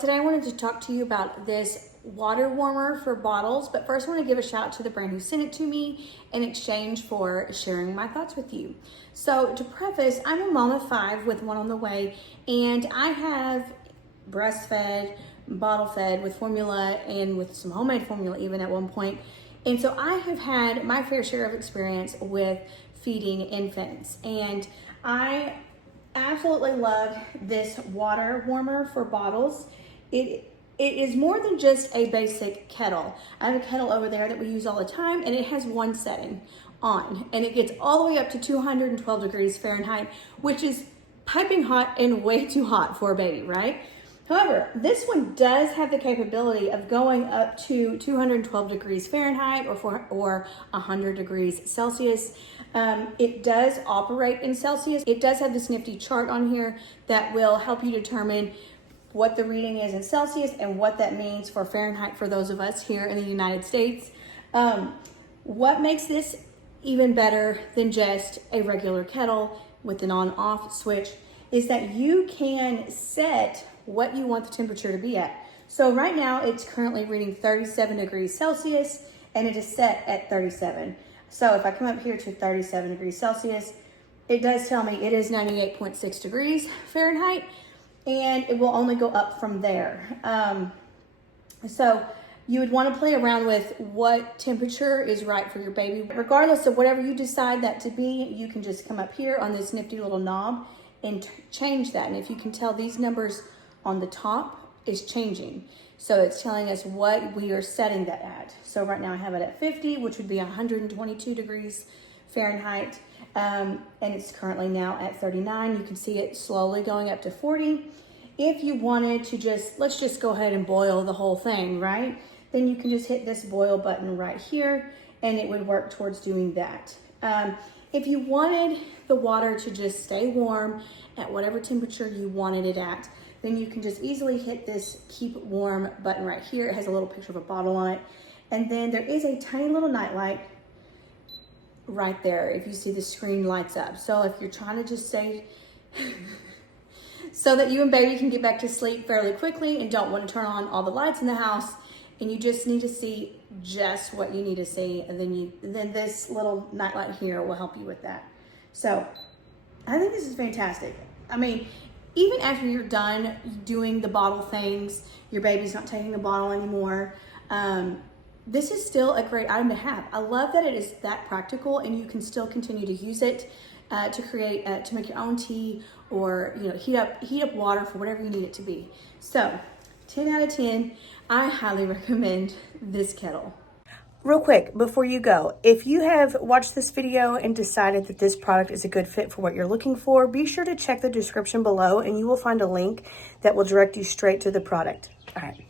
today I wanted to talk to you about this water warmer for bottles, but first I want to give a shout out to the brand who sent it to me in exchange for sharing my thoughts with you. So to preface, I'm a mom of 5 with one on the way, and I have breastfed, bottle fed with formula and with some homemade formula even at one point. And so I have had my fair share of experience with feeding infants, and I absolutely love this water warmer for bottles. It is more than just a basic kettle. I have a kettle over there that we use all the time, and it has one setting on, and it gets all the way up to 212 degrees Fahrenheit, which is piping hot and way too hot for a baby, right? However, this one does have the capability of going up to 212 degrees Fahrenheit or 100 degrees Celsius. It does operate in Celsius. It does have this nifty chart on here that will help you determine what the reading is in Celsius and what that means for Fahrenheit for those of us here in the United States. What makes this even better than just a regular kettle with an on-off switch is that you can set what you want the temperature to be at. So right now it's currently reading 37 degrees Celsius and it is set at 37. So if I come up here to 37 degrees Celsius, it does tell me it is 98.6 degrees Fahrenheit, and it will only go up from there. So you would want to play around with what temperature is right for your baby. Regardless of whatever you decide that to be, you can just come up here on this nifty little knob and change that. And if you can tell, these numbers on the top is changing. So it's telling us what we are setting that at. So right now I have it at 50, which would be 122 degrees Fahrenheit. And it's currently now at 39. You can see it slowly going up to 40. If you wanted to let's just go ahead and boil the whole thing, right? Then you can just hit this boil button right here and it would work towards doing that. If you wanted the water to just stay warm at whatever temperature you wanted it at, then you can just easily hit this keep warm button right here. It has a little picture of a bottle on it. And then there is a tiny little night light right there. If you see the screen lights up. So if you're trying to just stay, so that you and baby can get back to sleep fairly quickly and don't want to turn on all the lights in the house, and you just need to see just what you need to see, and then this little night light here will help you with that. So I think this is fantastic. I mean, even after you're done doing the bottle things, your baby's not taking the bottle anymore, this is still a great item to have. I love that it is that practical and you can still continue to use it to make your own tea, or heat up water for whatever you need it to be. So 10 out of 10, I highly recommend this kettle. Real quick, before you go, if you have watched this video and decided that this product is a good fit for what you're looking for, be sure to check the description below and you will find a link that will direct you straight to the product. All right.